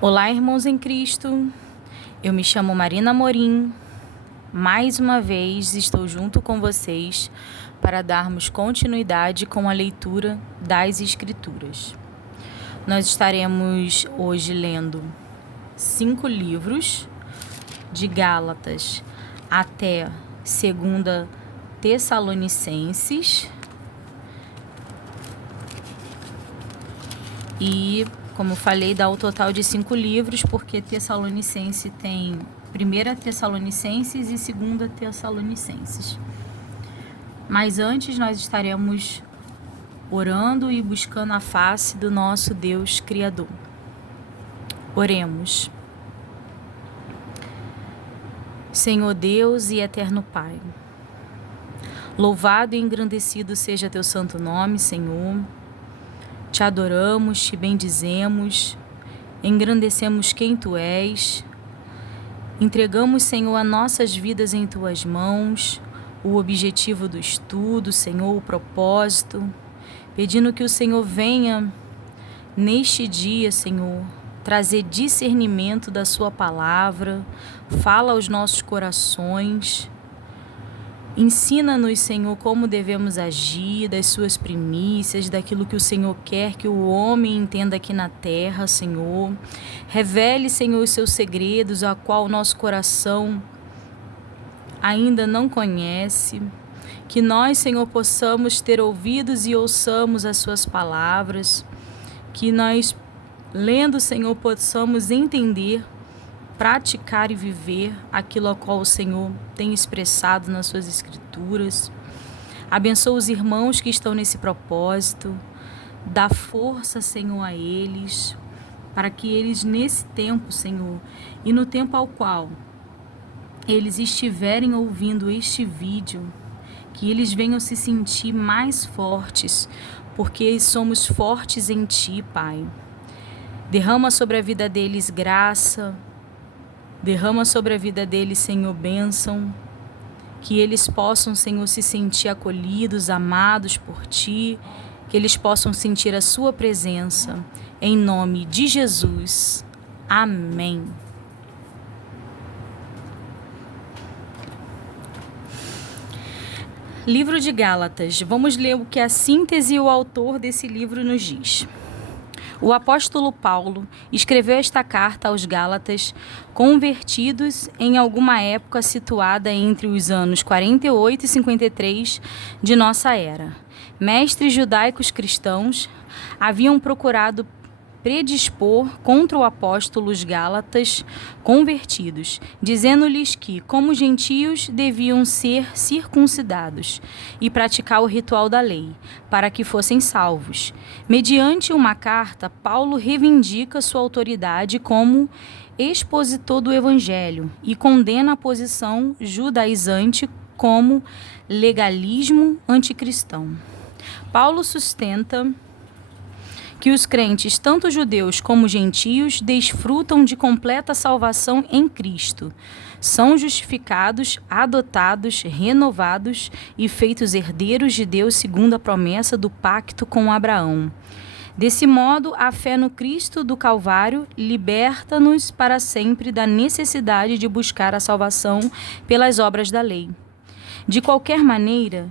Olá, irmãos em Cristo. Eu me chamo Marina Amorim. Mais uma vez estou junto com vocês para darmos continuidade com a leitura das Escrituras. Nós estaremos hoje lendo 5 livros, de Gálatas até 2 Tessalonicenses. E, como falei, dá o total de 5 livros, porque Tessalonicense tem 1 Tessalonicenses e 2 Tessalonicenses. Mas antes nós estaremos orando e buscando a face do nosso Deus Criador. Oremos. Senhor Deus e eterno Pai, louvado e engrandecido seja teu santo nome, Senhor. Te adoramos, te bendizemos, engrandecemos quem Tu és. Entregamos, Senhor, as nossas vidas em Tuas mãos, o objetivo do estudo, Senhor, o propósito, pedindo que o Senhor venha neste dia, Senhor, trazer discernimento da Sua palavra, fala aos nossos corações. Ensina-nos, Senhor, como devemos agir, das suas primícias, daquilo que o Senhor quer que o homem entenda aqui na terra, Senhor. Revele, Senhor, os seus segredos, a qual o nosso coração ainda não conhece. Que nós, Senhor, possamos ter ouvidos e ouçamos as suas palavras. Que nós, lendo, Senhor, possamos entender, praticar e viver aquilo a qual o Senhor tem expressado nas suas escrituras. Abençoa os irmãos que estão nesse propósito. Dá força, Senhor, a eles, para que eles nesse tempo, Senhor, e no tempo ao qual eles estiverem ouvindo este vídeo, que eles venham se sentir mais fortes, porque somos fortes em Ti, Pai. Derrama sobre a vida deles graça, derrama sobre a vida deles, Senhor, bênção, que eles possam, Senhor, se sentir acolhidos, amados por Ti, que eles possam sentir a Sua presença, em nome de Jesus. Amém. Livro de Gálatas. Vamos ler o que a síntese e o autor desse livro nos diz. O apóstolo Paulo escreveu esta carta aos Gálatas, convertidos em alguma época situada entre os anos 48 e 53 de nossa era. Mestres judaicos cristãos haviam procurado predispor contra o apóstolo os Gálatas convertidos, dizendo-lhes que, como gentios, deviam ser circuncidados e praticar o ritual da lei, para que fossem salvos. Mediante uma carta, Paulo reivindica sua autoridade como expositor do Evangelho e condena a posição judaizante como legalismo anticristão. Paulo sustenta que os crentes, tanto judeus como gentios, desfrutam de completa salvação em Cristo. São justificados, adotados, renovados e feitos herdeiros de Deus segundo a promessa do pacto com Abraão. Desse modo, a fé no Cristo do Calvário liberta-nos para sempre da necessidade de buscar a salvação pelas obras da lei. De qualquer maneira,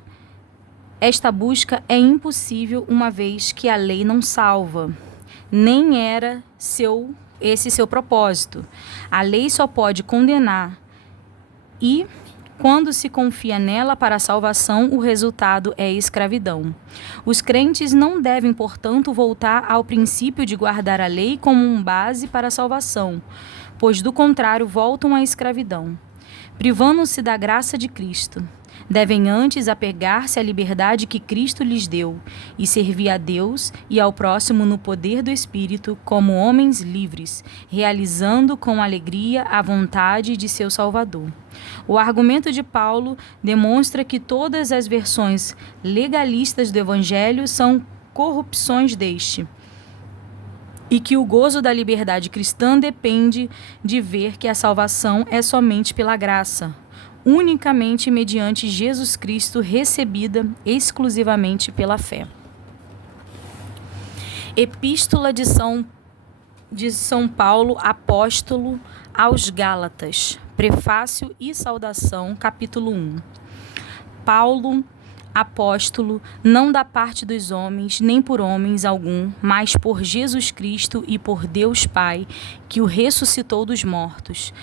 esta busca é impossível, uma vez que a lei não salva. Nem era esse seu propósito. A lei só pode condenar e, quando se confia nela para a salvação, o resultado é escravidão. Os crentes não devem, portanto, voltar ao princípio de guardar a lei como uma base para a salvação, pois, do contrário, voltam à escravidão, privando-se da graça de Cristo. Devem antes apegar-se à liberdade que Cristo lhes deu e servir a Deus e ao próximo no poder do Espírito como homens livres, realizando com alegria a vontade de seu Salvador. O argumento de Paulo demonstra que todas as versões legalistas do Evangelho são corrupções deste, e que o gozo da liberdade cristã depende de ver que a salvação é somente pela graça, unicamente mediante Jesus Cristo, recebida exclusivamente pela fé. Epístola de São de São Paulo, apóstolo aos Gálatas. Prefácio e saudação, capítulo 1. Paulo, apóstolo, não da parte dos homens, nem por homens algum, mas por Jesus Cristo e por Deus Pai, que o ressuscitou dos mortos.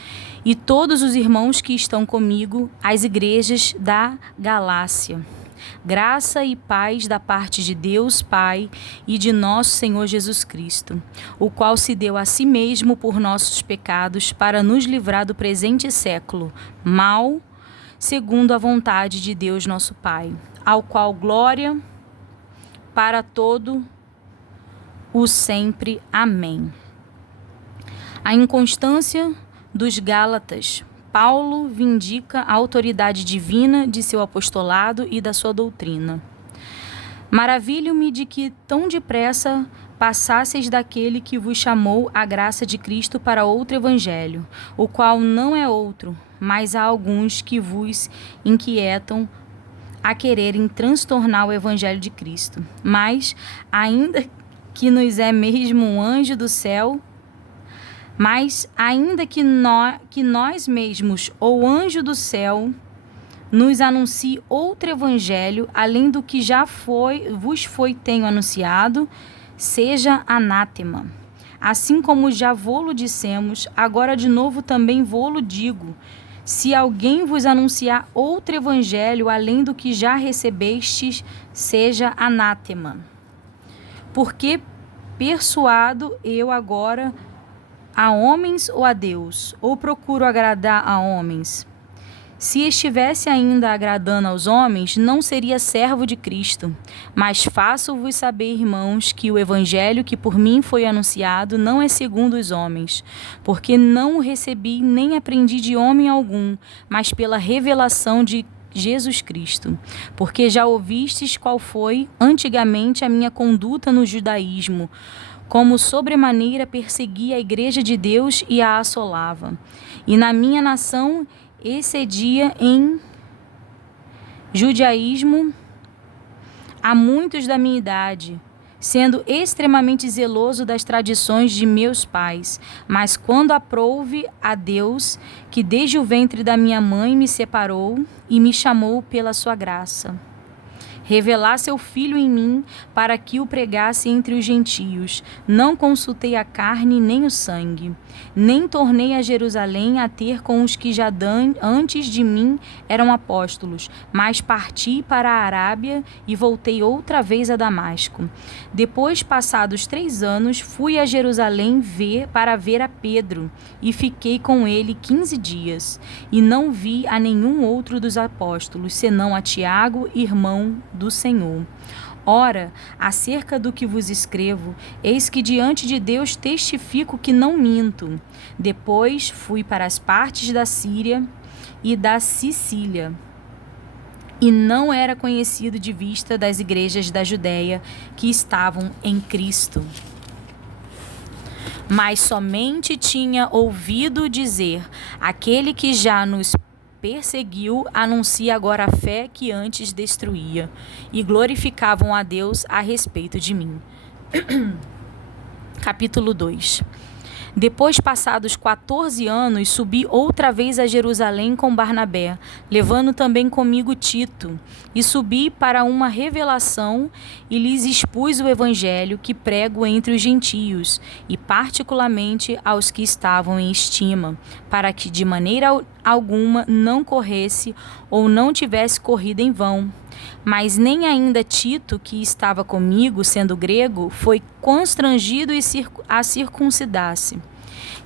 E todos os irmãos que estão comigo, as igrejas da Galácia. Graça e paz da parte de Deus Pai e de nosso Senhor Jesus Cristo, o qual se deu a si mesmo por nossos pecados para nos livrar do presente século mal, segundo a vontade de Deus nosso Pai, ao qual glória para todo o sempre. Amém. A inconstância dos Gálatas. Paulo vindica a autoridade divina de seu apostolado e da sua doutrina. Maravilho-me de que tão depressa passasseis daquele que vos chamou a graça de Cristo para outro evangelho, o qual não é outro, mas há alguns que vos inquietam a quererem transtornar o evangelho de Cristo. Mas, ainda que nos é mesmo um anjo do céu, nós mesmos, ou anjo do céu, nos anuncie outro evangelho, além do que já vos tenho anunciado, seja anátema. Assim como já vô-lo dissemos, agora de novo também vô-lo digo. Se alguém vos anunciar outro evangelho, além do que já recebestes, seja anátema. Porque persuado eu agora a homens ou a Deus, ou procuro agradar a homens? Se estivesse ainda agradando aos homens, não seria servo de Cristo. Mas faço-vos saber, irmãos, que o evangelho que por mim foi anunciado não é segundo os homens, porque não o recebi nem aprendi de homem algum, mas pela revelação de Jesus Cristo. Porque já ouvistes qual foi antigamente a minha conduta no judaísmo, como sobremaneira perseguia a igreja de Deus e a assolava. E na minha nação excedia em judaísmo a muitos da minha idade, sendo extremamente zeloso das tradições de meus pais. Mas quando aprouve a Deus, que desde o ventre da minha mãe me separou e me chamou pela sua graça, revelar seu Filho em mim, para que o pregasse entre os gentios. Não consultei a carne nem o sangue, nem tornei a Jerusalém a ter com os que já antes de mim eram apóstolos, mas parti para a Arábia e voltei outra vez a Damasco. Depois, passados 3 anos, fui a Jerusalém para ver a Pedro, e fiquei com ele 15 dias, e não vi a nenhum outro dos apóstolos, senão a Tiago, irmão do Senhor. Ora, acerca do que vos escrevo, eis que diante de Deus testifico que não minto. Depois fui para as partes da Síria e da Sicília, e não era conhecido de vista das igrejas da Judéia que estavam em Cristo. Mas somente tinha ouvido dizer: aquele que já nos perseguiu, anuncia agora a fé que antes destruía, e glorificavam a Deus a respeito de mim. Capítulo 2. Depois, passados 14 anos, subi outra vez a Jerusalém com Barnabé, levando também comigo Tito, e subi para uma revelação e lhes expus o evangelho que prego entre os gentios, e particularmente aos que estavam em estima, para que de maneira alguma não corresse ou não tivesse corrido em vão. Mas nem ainda Tito, que estava comigo, sendo grego, foi constrangido a circuncidar-se.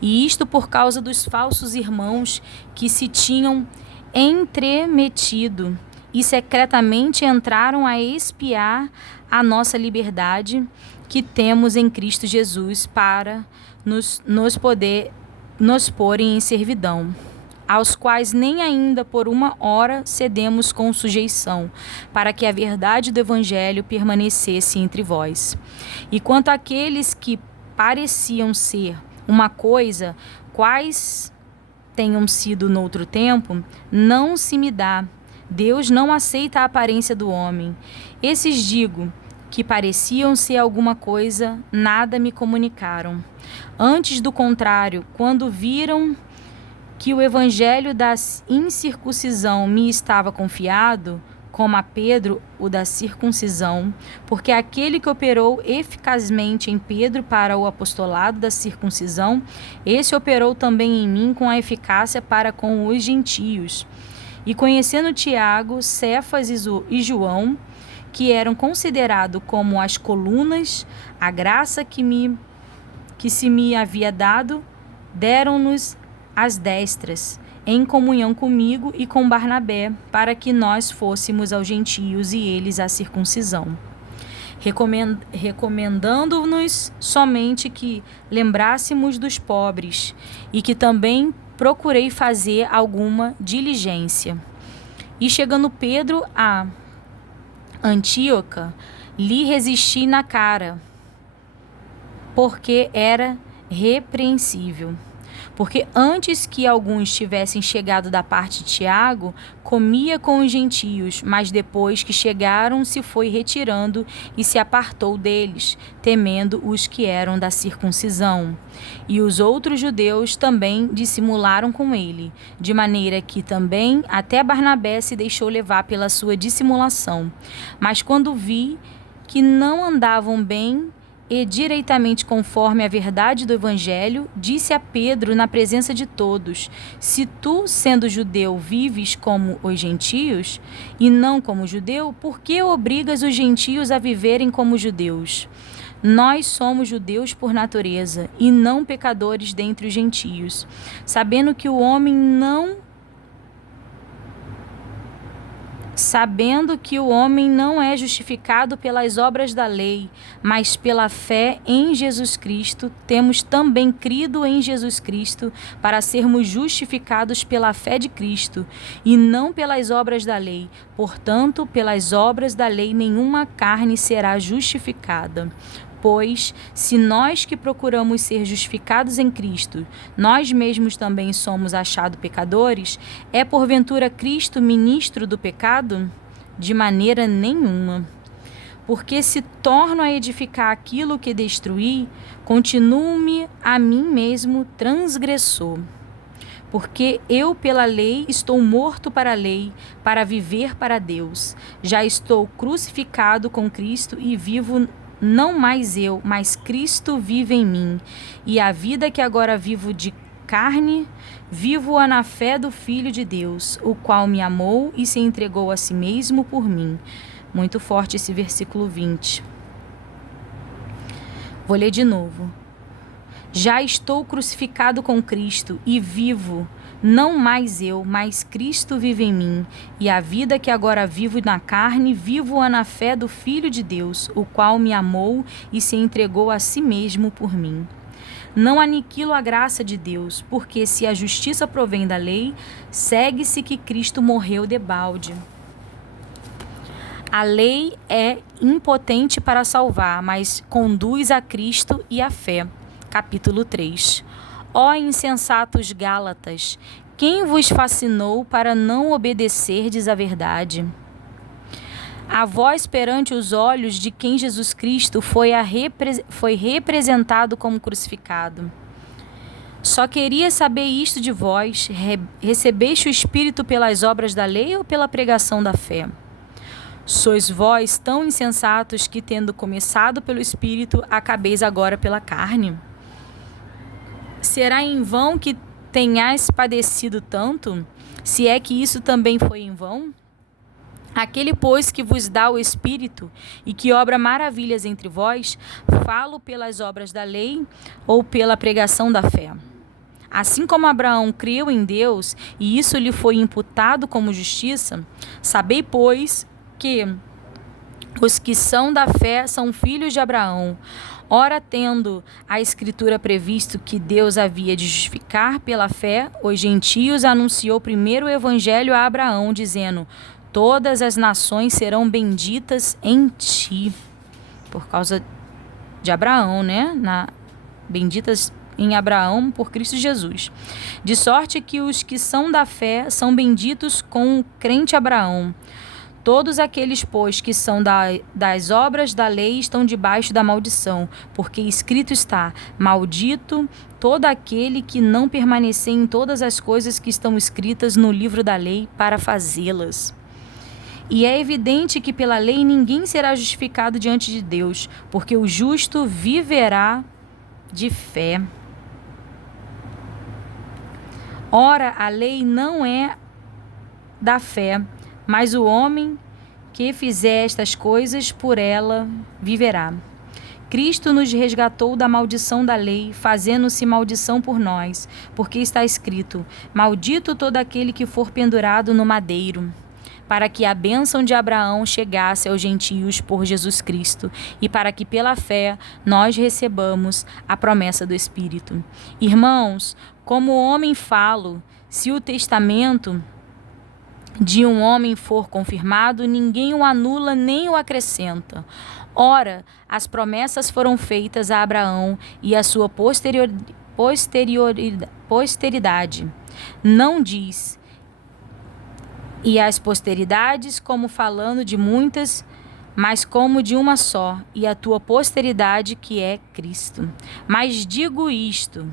E isto por causa dos falsos irmãos que se tinham entremetido e secretamente entraram a espiar a nossa liberdade que temos em Cristo Jesus, para nos porem em servidão, aos quais nem ainda por uma hora cedemos com sujeição, para que a verdade do evangelho permanecesse entre vós. E quanto àqueles que pareciam ser uma coisa, quais tenham sido noutro tempo, não se me dá. Deus não aceita a aparência do homem. Esses digo, que pareciam ser alguma coisa, nada me comunicaram. Antes, do contrário, quando viram que o evangelho da incircuncisão me estava confiado, como a Pedro o da circuncisão, porque aquele que operou eficazmente em Pedro para o apostolado da circuncisão, esse operou também em mim com a eficácia para com os gentios. E conhecendo Tiago, Cefas e João, que eram considerados como as colunas, a graça que se me havia dado, deram-nos as destras, em comunhão comigo e com Barnabé, para que nós fôssemos aos gentios e eles à circuncisão, recomendando-nos somente que lembrássemos dos pobres, e que também procurei fazer alguma diligência. E chegando Pedro a Antíoca, lhe resisti na cara, porque era repreensível. Porque antes que alguns tivessem chegado da parte de Tiago, comia com os gentios, mas depois que chegaram se foi retirando e se apartou deles, temendo os que eram da circuncisão. E os outros judeus também dissimularam com ele, de maneira que também até Barnabé se deixou levar pela sua dissimulação. Mas quando vi que não andavam bem e direitamente conforme a verdade do Evangelho, disse a Pedro na presença de todos: se tu, sendo judeu, vives como os gentios, e não como judeu, por que obrigas os gentios a viverem como judeus? Nós somos judeus por natureza, e não pecadores dentre os gentios, sabendo que o homem não é justificado pelas obras da lei, mas pela fé em Jesus Cristo. Temos também crido em Jesus Cristo para sermos justificados pela fé de Cristo e não pelas obras da lei. Portanto, pelas obras da lei nenhuma carne será justificada. Pois, se nós que procuramos ser justificados em Cristo, nós mesmos também somos achados pecadores, é porventura Cristo ministro do pecado? De maneira nenhuma. Porque se torno a edificar aquilo que destruí, continuo-me a mim mesmo transgressor. Porque eu pela lei estou morto para a lei, para viver para Deus. Já estou crucificado com Cristo e vivo não mais eu, mas Cristo vive em mim. E a vida que agora vivo de carne, vivo-a na fé do Filho de Deus, o qual me amou e se entregou a si mesmo por mim. Muito forte esse versículo 20. Vou ler de novo. Já estou crucificado com Cristo e vivo, não mais eu, mas Cristo vive em mim. E a vida que agora vivo na carne, vivo-a na fé do Filho de Deus, o qual me amou e se entregou a si mesmo por mim. Não aniquilo a graça de Deus, porque se a justiça provém da lei, segue-se que Cristo morreu debalde. A lei é impotente para salvar, mas conduz a Cristo e a fé. Capítulo 3. Ó insensatos Gálatas, quem vos fascinou para não obedecerdes à verdade? A vós perante os olhos de quem Jesus Cristo foi representado como crucificado. Só queria saber isto de vós: recebeste o Espírito pelas obras da lei ou pela pregação da fé? Sois vós tão insensatos que, tendo começado pelo Espírito, acabeis agora pela carne? Será em vão que tenhais padecido tanto, se é que isso também foi em vão? Aquele, pois, que vos dá o Espírito e que obra maravilhas entre vós, falo pelas obras da lei ou pela pregação da fé? Assim como Abraão creu em Deus e isso lhe foi imputado como justiça, sabei, pois, que os que são da fé são filhos de Abraão. Ora, tendo a Escritura previsto que Deus havia de justificar pela fé os gentios, anunciou primeiro o Evangelho a Abraão, dizendo: todas as nações serão benditas em ti. Por causa de Abraão, né? Benditas em Abraão por Cristo Jesus. De sorte que os que são da fé são benditos com o crente Abraão. Todos aqueles, pois, que são das obras da lei estão debaixo da maldição, porque escrito está: maldito todo aquele que não permanecer em todas as coisas que estão escritas no livro da lei para fazê-las. E é evidente que pela lei ninguém será justificado diante de Deus, porque o justo viverá de fé. Ora, a lei não é da fé, mas o homem que fizer estas coisas por ela viverá. Cristo nos resgatou da maldição da lei, fazendo-se maldição por nós, porque está escrito: maldito todo aquele que for pendurado no madeiro, para que a bênção de Abraão chegasse aos gentios por Jesus Cristo, e para que pela fé nós recebamos a promessa do Espírito. Irmãos, como homem falo, se o testamento de um homem for confirmado, ninguém o anula nem o acrescenta. Ora, as promessas foram feitas a Abraão e a sua posteridade. Não diz: e as posteridades, como falando de muitas, mas como de uma só, e a tua posteridade, que é Cristo. Mas digo isto,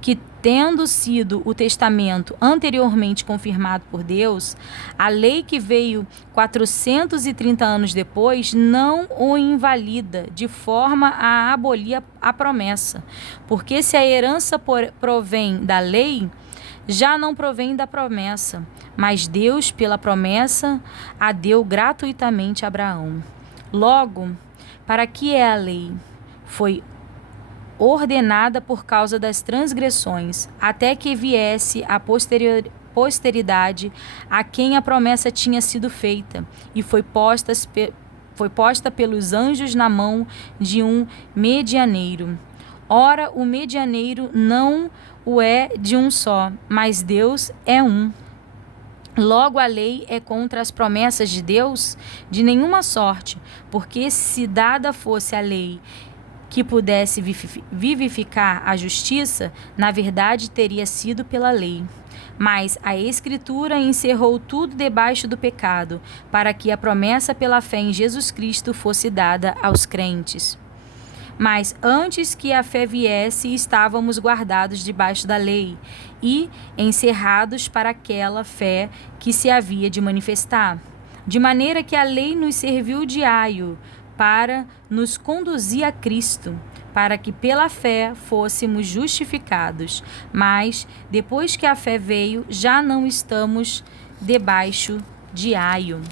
que tendo sido o testamento anteriormente confirmado por Deus, a lei que veio 430 anos depois não o invalida, de forma a abolir a promessa. Porque se a herança provém da lei, já não provém da promessa, mas Deus, pela promessa, a deu gratuitamente a Abraão. Logo, para que é a lei? Foi ordenada por causa das transgressões, até que viesse a posteridade a quem a promessa tinha sido feita, e foi posta pelos anjos na mão de um medianeiro. Ora, o medianeiro não o é de um só, mas Deus é um. Logo, a lei é contra as promessas de Deus? De nenhuma sorte, porque se dada fosse a lei que pudesse vivificar a justiça, na verdade teria sido pela lei. Mas a Escritura encerrou tudo debaixo do pecado, para que a promessa pela fé em Jesus Cristo fosse dada aos crentes. Mas antes que a fé viesse, estávamos guardados debaixo da lei e encerrados para aquela fé que se havia de manifestar. De maneira que a lei nos serviu de aio para nos conduzir a Cristo, para que pela fé fôssemos justificados. Mas, depois que a fé veio, já não estamos debaixo de aio.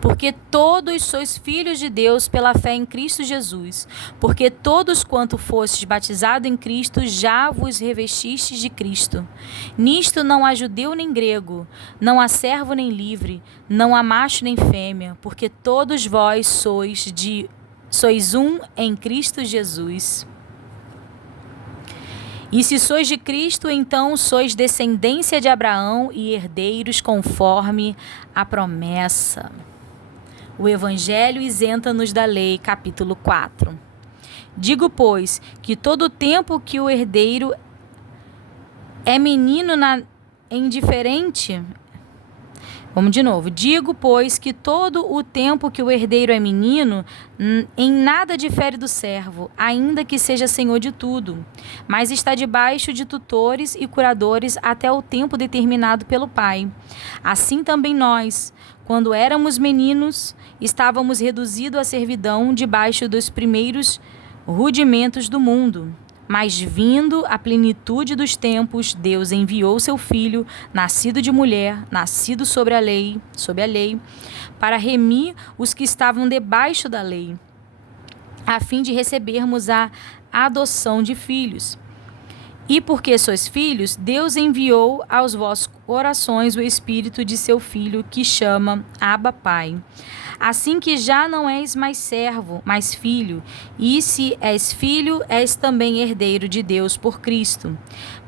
Porque todos sois filhos de Deus pela fé em Cristo Jesus. Porque todos quanto fostes batizados em Cristo, já vos revestistes de Cristo. Nisto não há judeu nem grego, não há servo nem livre, não há macho nem fêmea, porque todos vós sois um em Cristo Jesus. E se sois de Cristo, então sois descendência de Abraão e herdeiros conforme a promessa. O Evangelho isenta-nos da lei, capítulo 4. Digo, pois, que todo o tempo que o herdeiro é menino indiferente. Vamos de novo. Digo, pois, que todo o tempo que o herdeiro é menino, em nada difere do servo, ainda que seja senhor de tudo, mas está debaixo de tutores e curadores até o tempo determinado pelo Pai. Assim também nós, quando éramos meninos, estávamos reduzidos à servidão debaixo dos primeiros rudimentos do mundo. Mas vindo a plenitude dos tempos, Deus enviou seu Filho, nascido de mulher, nascido sob a lei, para remir os que estavam debaixo da lei, a fim de recebermos a adoção de filhos. E porque sois filhos, Deus enviou aos vossos corações o Espírito de seu Filho, que chama Abba, Pai. Assim que já não és mais servo, mas filho, e se és filho, és também herdeiro de Deus por Cristo.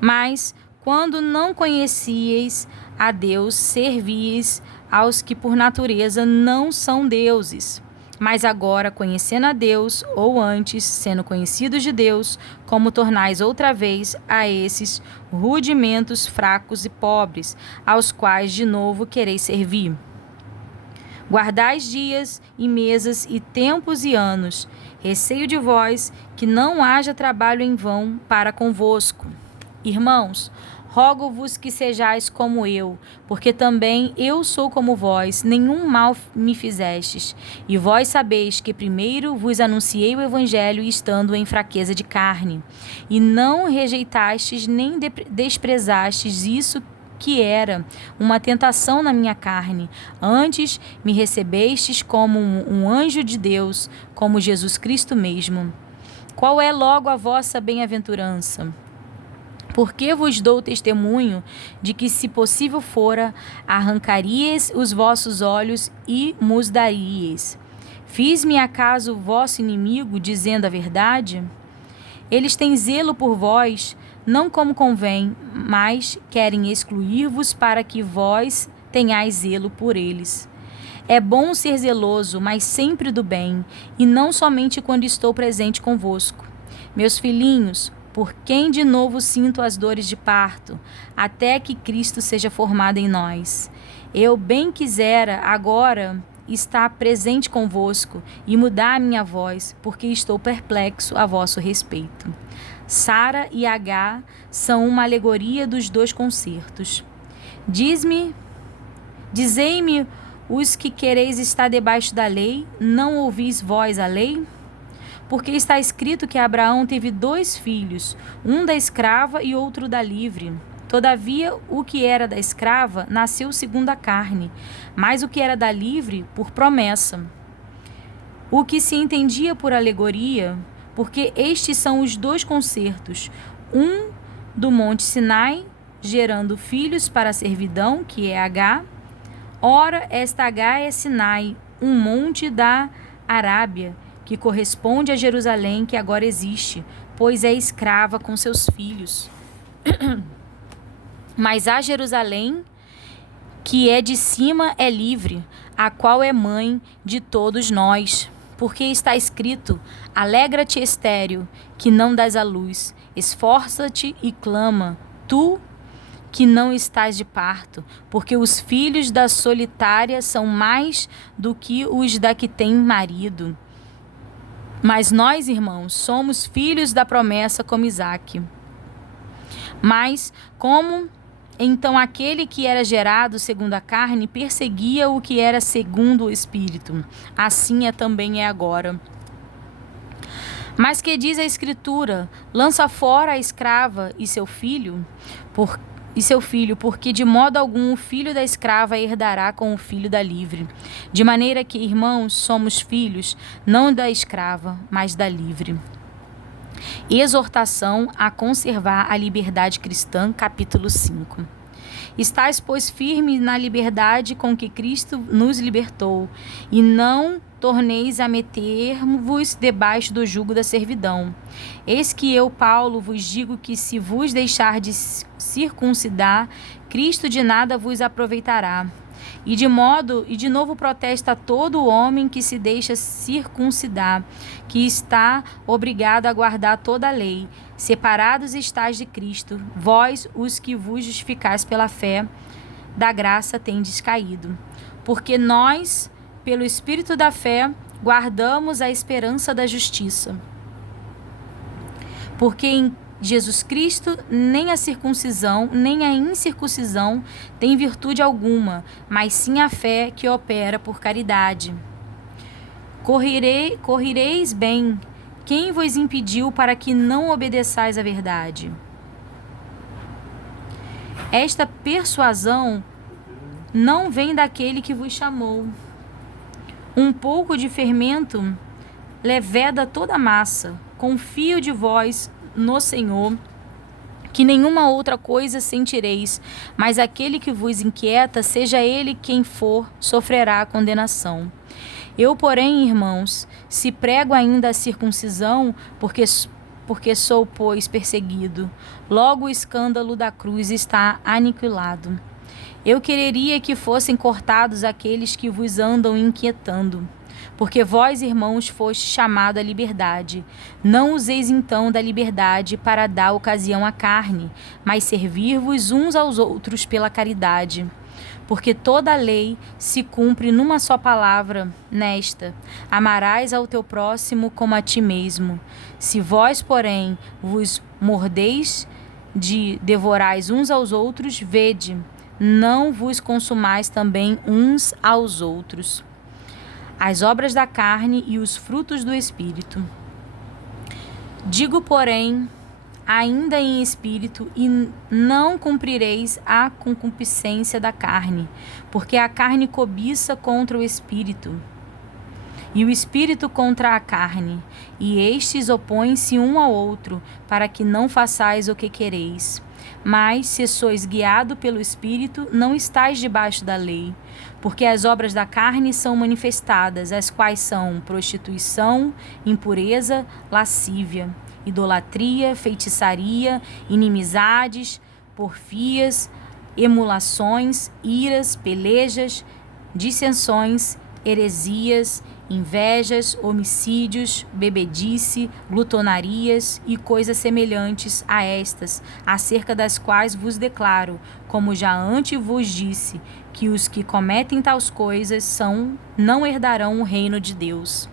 Mas, quando não conhecieis a Deus, servíeis aos que por natureza não são deuses. Mas agora, conhecendo a Deus, ou antes, sendo conhecidos de Deus, como tornais outra vez a esses rudimentos fracos e pobres, aos quais de novo quereis servir? Guardais dias e mesas e tempos e anos, receio de vós que não haja trabalho em vão para convosco. Irmãos, rogo-vos que sejais como eu, porque também eu sou como vós, nenhum mal me fizestes. E vós sabeis que primeiro vos anunciei o Evangelho estando em fraqueza de carne, e não rejeitastes nem desprezastes isso que era uma tentação na minha carne. Antes me recebestes como um anjo de Deus, como Jesus Cristo mesmo. Qual é logo a vossa bem-aventurança? Porque vos dou testemunho de que, se possível fora, arrancaríeis os vossos olhos e mos daríeis. Fiz-me acaso vosso inimigo, dizendo a verdade? Eles têm zelo por vós, não como convém, mas querem excluir-vos para que vós tenhais zelo por eles. É bom ser zeloso, mas sempre do bem, e não somente quando estou presente convosco. Meus filhinhos, por quem de novo sinto as dores de parto, até que Cristo seja formado em nós. Eu bem quisera agora estar presente convosco e mudar a minha voz, porque estou perplexo a vosso respeito. Sara e Agar são uma alegoria dos dois concertos. Dizei-me, os que quereis estar debaixo da lei, não ouvis vós a lei? Porque está escrito que Abraão teve 2 filhos, um da escrava e outro da livre. Todavia, o que era da escrava nasceu segundo a carne, mas o que era da livre, por promessa. O que se entendia por alegoria, porque estes são os 2 concertos, um do monte Sinai, gerando filhos para a servidão, que é Agar. Ora, esta Agar é Sinai, um monte da Arábia, que corresponde a Jerusalém, que agora existe, pois é escrava com seus filhos. Mas a Jerusalém, que é de cima, é livre, a qual é mãe de todos nós. Porque está escrito: alegra-te, estéril, que não dás à luz, esforça-te e clama, tu que não estás de parto, porque os filhos da solitária são mais do que os da que tem marido. Mas nós, irmãos, somos filhos da promessa como Isaque. Mas como então aquele que era gerado segundo a carne perseguia o que era segundo o Espírito, assim também é agora. Mas que diz a Escritura? Lança fora a escrava e seu filho, porque de modo algum o filho da escrava herdará com o filho da livre. De maneira que, irmãos, somos filhos, não da escrava, mas da livre. Exortação a conservar a liberdade cristã, capítulo 5. Estais, pois, firmes na liberdade com que Cristo nos libertou, e não torneis a meter-vos debaixo do jugo da servidão. Eis que eu, Paulo, vos digo que, se vos deixar de circuncidar, Cristo de nada vos aproveitará. E de novo protesta todo homem que se deixa circuncidar, que está obrigado a guardar toda a lei. Separados estáis de Cristo, vós, os que vos justificais pela fé, da graça tendes caído. Porque nós, pelo Espírito da fé, guardamos a esperança da justiça. Porque em Jesus Cristo, nem a circuncisão, nem a incircuncisão tem virtude alguma, mas sim a fé que opera por caridade. Correreis bem. Quem vos impediu para que não obedeçais à verdade? Esta persuasão não vem daquele que vos chamou. Um pouco de fermento leveda toda a massa. Confio de vós no Senhor, que nenhuma outra coisa sentireis, mas aquele que vos inquieta, seja ele quem for, sofrerá a condenação. Eu, porém, irmãos, se prego ainda a circuncisão, porque sou, pois, perseguido, logo o escândalo da cruz está aniquilado. Eu quereria que fossem cortados aqueles que vos andam inquietando. Porque vós, irmãos, fostes chamados à liberdade. Não useis então da liberdade para dar ocasião à carne, mas servir-vos uns aos outros pela caridade. Porque toda a lei se cumpre numa só palavra, nesta: amarás ao teu próximo como a ti mesmo. Se vós, porém, vos mordeis de devorais uns aos outros, vede, não vos consumais também uns aos outros. As obras da carne e os frutos do Espírito. Digo, porém, ainda em espírito, e não cumprireis a concupiscência da carne, porque a carne cobiça contra o Espírito, e o Espírito contra a carne, e estes opõem-se um ao outro, para que não façais o que quereis. Mas, se sois guiado pelo Espírito, não estáis debaixo da lei. Porque as obras da carne são manifestadas, as quais são prostituição, impureza, lascívia, idolatria, feitiçaria, inimizades, porfias, emulações, iras, pelejas, dissensões, heresias, invejas, homicídios, bebedice, glutonarias e coisas semelhantes a estas, acerca das quais vos declaro, como já antes vos disse, que os que cometem tais coisas não herdarão o reino de Deus.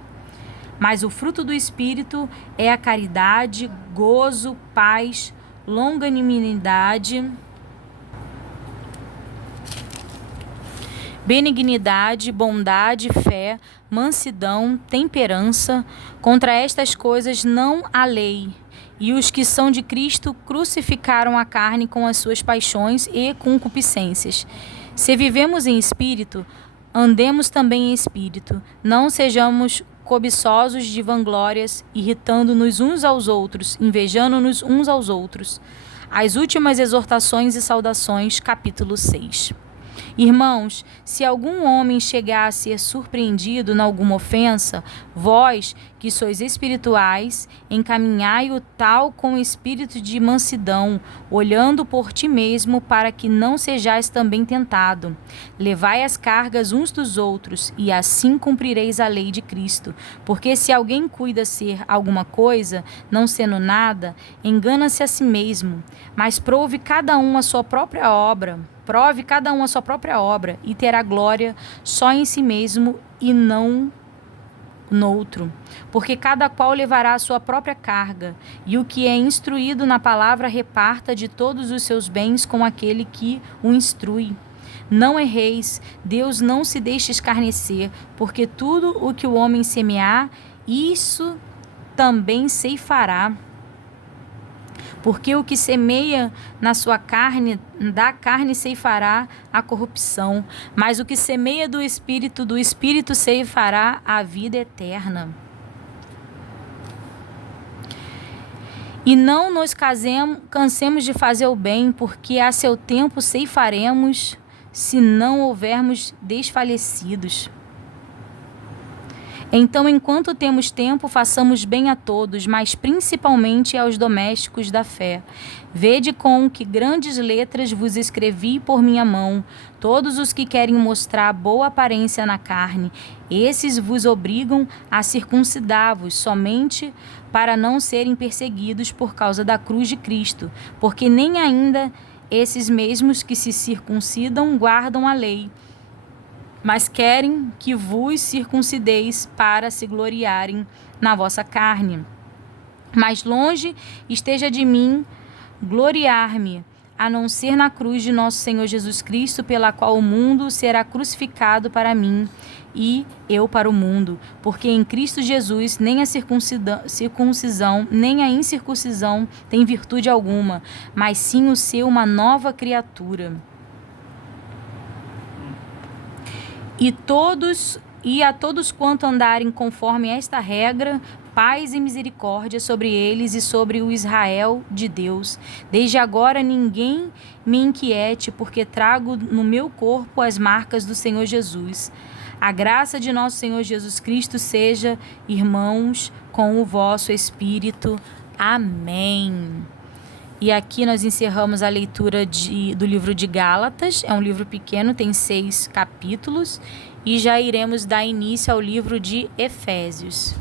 Mas o fruto do Espírito é a caridade, gozo, paz, longanimidade, benignidade, bondade, fé, mansidão, temperança. Contra estas coisas não há lei. E os que são de Cristo crucificaram a carne com as suas paixões e concupiscências. Se vivemos em espírito, andemos também em espírito. Não sejamos cobiçosos de vanglórias, irritando-nos uns aos outros, invejando-nos uns aos outros. As últimas exortações e saudações, capítulo 6. Irmãos, se algum homem chegar a ser surpreendido em alguma ofensa, vós, que sois espirituais, encaminhai-o tal com espírito de mansidão, olhando por ti mesmo, para que não sejais também tentado. Levai as cargas uns dos outros, e assim cumprireis a lei de Cristo. Porque se alguém cuida ser alguma coisa, não sendo nada, engana-se a si mesmo. Mas prove cada um a sua própria obra, e terá glória só em si mesmo e não noutro. Porque cada qual levará a sua própria carga, e o que é instruído na palavra reparta de todos os seus bens com aquele que o instrui. Não erreis, Deus não se deixa escarnecer, porque tudo o que o homem semear, isso também ceifará. Porque o que semeia na sua carne, da carne ceifará a corrupção, mas o que semeia do Espírito ceifará a vida eterna. E não nos cansemos de fazer o bem, porque a seu tempo ceifaremos, se não houvermos desfalecidos. Então, enquanto temos tempo, façamos bem a todos, mas principalmente aos domésticos da fé. Vede com que grandes letras vos escrevi por minha mão, todos os que querem mostrar boa aparência na carne. Esses vos obrigam a circuncidar-vos somente para não serem perseguidos por causa da cruz de Cristo, porque nem ainda esses mesmos que se circuncidam guardam a lei, mas querem que vos circuncideis para se gloriarem na vossa carne. Mas longe esteja de mim gloriar-me, a não ser na cruz de nosso Senhor Jesus Cristo, pela qual o mundo será crucificado para mim e eu para o mundo. Porque em Cristo Jesus nem a circuncisão nem a incircuncisão tem virtude alguma, mas sim o ser uma nova criatura. E a todos quanto andarem conforme esta regra, paz e misericórdia sobre eles e sobre o Israel de Deus. Desde agora ninguém me inquiete, porque trago no meu corpo as marcas do Senhor Jesus. A graça de nosso Senhor Jesus Cristo seja, irmãos, com o vosso espírito. Amém. E aqui nós encerramos a leitura do livro de Gálatas. É um livro pequeno, tem 6 capítulos. E já iremos dar início ao livro de Efésios.